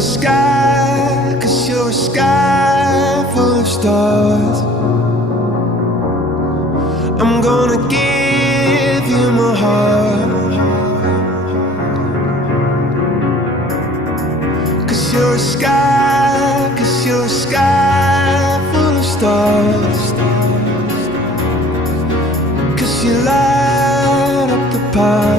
a sky, 'cause you're a sky full of stars. I'm gonna give you my heart, 'cause you're a sky, 'cause you're a sky full of stars. 'Cause you light up the path.